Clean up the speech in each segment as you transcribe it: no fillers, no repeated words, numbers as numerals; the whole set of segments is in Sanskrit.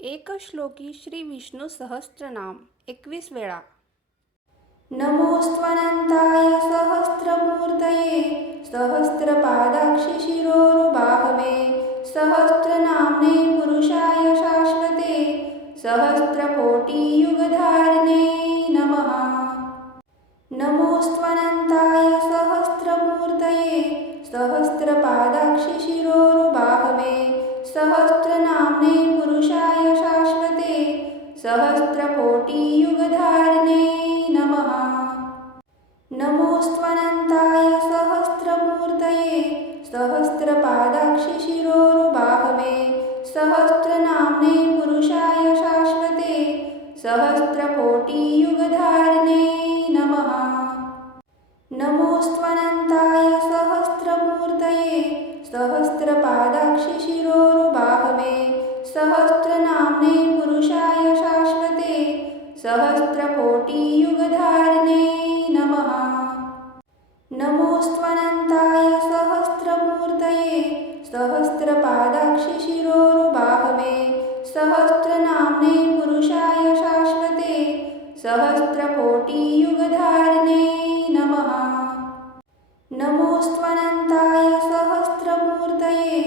एक श्लोकी श्री विष्णू सहस्त्रनाम 21 वेळा. नमोऽस्त्वनन्ताय सहस्रमूर्तये सहस्रपादाक्षि शिरोरुबाहवे सहस्रनाम्ने पुरुषाय शाश्वते सहस्रकोटियुगधारिणे नमः। नमोऽस्त्वनन्ताय सहस्रमूर्तये सहस्रपादाक्षि शिरोरुबाहवे सहस्रनाम्ने पुरुषाय शाश्वते सहस्रकोटियुगधारिणे नमः। नमोऽस्त्वनन्ताय सहस्रमूर्तये सहस्रपादाक्षि शिरोरुबाहवे सहस्रनाम्ने पुरुषाय शाश्वते सहस्रकोटियुगधारिणे नमः। नमोऽस्त्वनन्ताय सहस्रमूर्तये सहस्रपादाक्षि शिरोरुबाहवे सहस्रनाम्ने पुरुषाय शाश्वते सहस्रकोटियुगधारिणे नमः। नमोऽस्त्वनन्ताय सहस्रमूर्तये सहस्रपादाक्षि शिरोरुबाहवे सहस्रनाम्ने पुरुषाय शाश्वते सहस्रकोटियुगधारिणे नमः। नमोऽस्त्वनन्ताय सहस्रमूर्तये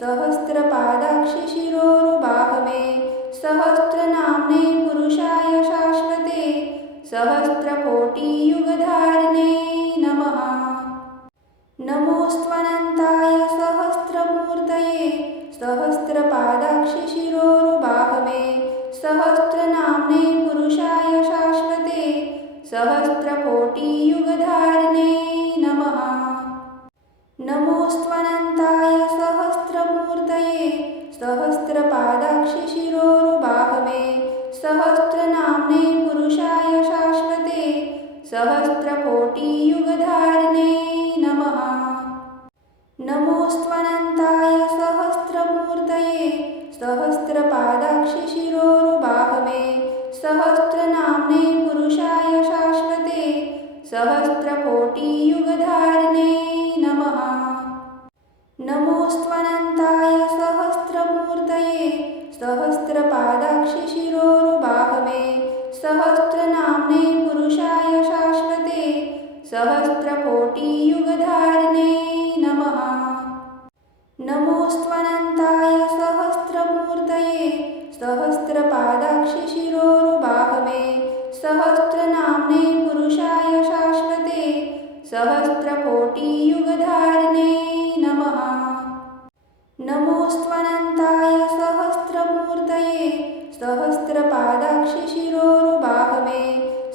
सहस्रपादाक्षि शिरोरुबाहवे सहस्रनाम्ने पुरुषाय शाश्वते सहस्रकोटियुगधारिणे नमः। नमोऽस्त्वनन्ताय सहस्रमूर्तये सहस्रपादाक्षि शिरोरुबाहवे सहस्रनाम्ने पुरुषाय शाश्वते सहस्रकोटियुगधारिणे नमः। नमोऽस्त्वनन्ताय सहस्रमूर्तये सहस्रपादाक्षि शिरोरुबाहवे सहस्रनाम्ने पुरुषाय शाश्वते सहस्रकोटियुगधारिणे नमः। नमोऽस्त्वनन्ताय सहस्रमूर्तये सहस्रपादाक्षि शिरोरुबाहवे सहस्रनाम्ने पुरुषाय शाश्वते सहस्रकोटियुगधारिणे नमः। नमोऽस्त्वनन्ताय सहस्रमूर्तये सहस्रपादाक्षि शिरोरुबाहवे सहस्रनाम्ने पुरुषाय शाश्वते सहस्रकोटियुगधारिणे नमः। नमोऽस्त्वनन्ताय सहस्रमूर्तये सहस्रपादाक्षि शिरोरुबाहवे सहस्रनाम्ने पुरुषाय शाश्वते सहस्रकोटियुगधारिणे नमः। नमोऽस्त्वनन्ताय सहस्रमूर्तये सहस्रपादाक्षि शिरोरुबाहवे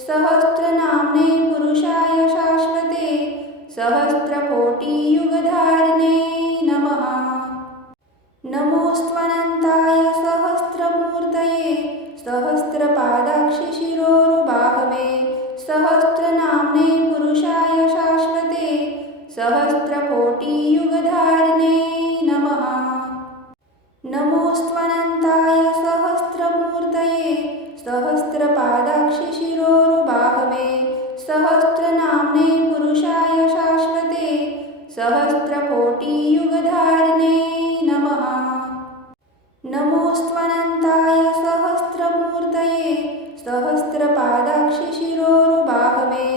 सहस्रनाम्ने पुरुषाय शाश्वते सहस्रकोटियुगधारिणे नमः। नमोऽस्त्वनन्ताय सहस्रमूर्तये सहस्रपादाक्षि शिरोरुबाहवे सहस्रनाम्ने पुरुषाय शाश्वते सहस्रकोटियुगधारिणे नमः। नमोऽस्त्वनन्ताय सहस्रमूर्तये सहस्रपादाक्षि शिरोरुबाहवे सहस्रनाम्ने पुरुषाय शाश्वते सहस्रकोटियुगधारिणे नमः। नमोऽस्त्वनन्ताय सहस्रमूर्तये सहस्रपादाक्षि शिरोरुबाहवे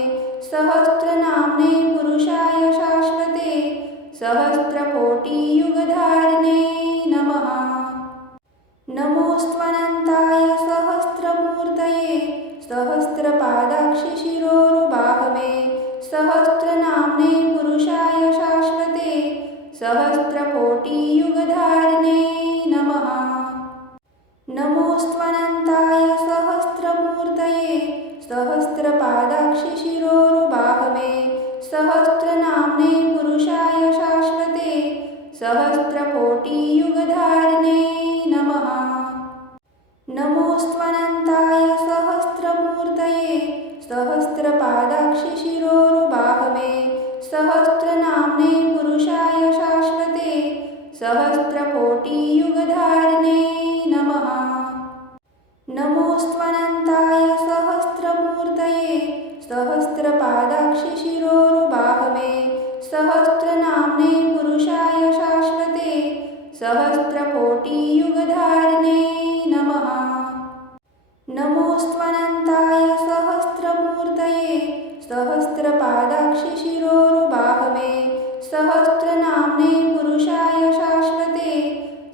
सहस्रनाम्ने पुरुषाय शाश्वते सहस्रकोटियुगधारिणे नमः। नमोऽस्त्वनन्ताय सहस्रमूर्तये सहस्रपादाक्षि शिरोरुबाहवे सहस्रनाम्ने पुरुषाय शाश्वते सहस्रकोटियुगधारिणे नमः। नमोऽस्त्वनन्ताय सहस्रमूर्तये सहस्रपादाक्षि शिरोरुबाहवे सहस्रनाम्ने पुरुषाय शाश्वते सहस्रकोटियुगधारिणे नमः। नमोऽस्त्वनन्ताय सहस्रमूर्तये सहस्रपादाक्षि शिरोरुबाहवे सहस्रनाम्ने पुरुषाय शाश्वते सहस्रकोटियुगधारिणे नमः। नमोऽस्त्वनन्ताय सहस्रमूर्तये सहस्रपादाक्षि शिरोरुबाहवे सहस्रनाम्ने पुरुषाय शाश्वते सहस्रकोटियुगधारिणे नमः। नमोऽस्त्वनन्ताय सहस्रमूर्तये सहस्रपादाक्षिशिरोरुबाहवे सहस्रनाम्ने पुरुषाय शाश्वते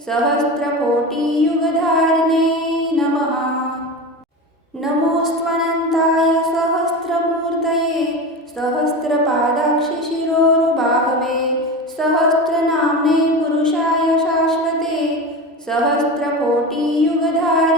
सहस्रकोटियुगधारिणे नमः। नमोऽस्त्वनन्ताय सहस्रमूर्तये सहस्रपादाक्षिशिरोरुबाहवे सहस्रनाम्ने पुरुषाय शाश्वते सहस्रकोटियुगधारिणे